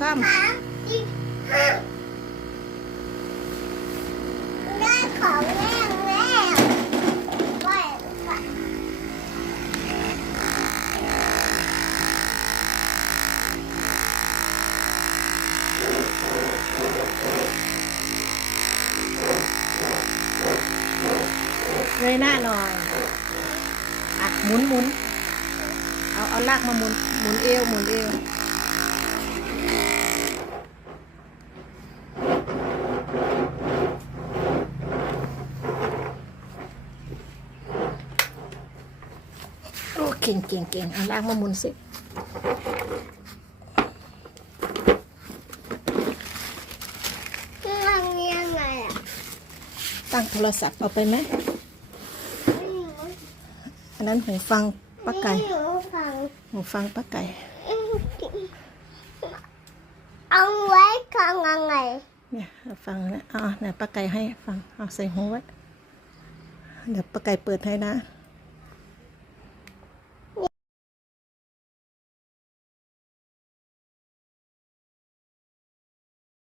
สามสามสี่ห้าได้ของแม่แล้วปล่อยก่อนเงยหน้าหน่อย อะหมุนหมุนเอา เอาลากมาหมุน หมุนเอว หมุนเอว อ้เก่งเก่งเก่งเอาลากมาหมุนสิทำยังไงอะตั้งโทรศัพท์เอาไปไหมไม่รู้อันนั้นหูฟังป้าไก่ไม่รู้ฟังหูฟังป้าไก่ เอาไว้ฟังยังไงเนี่ยเอาฟังนะอ่าเนี่ยป้าไก่ให้ฟังเอาใส่หูไว้เดี๋ยวป้าไก่เปิดให้นะเ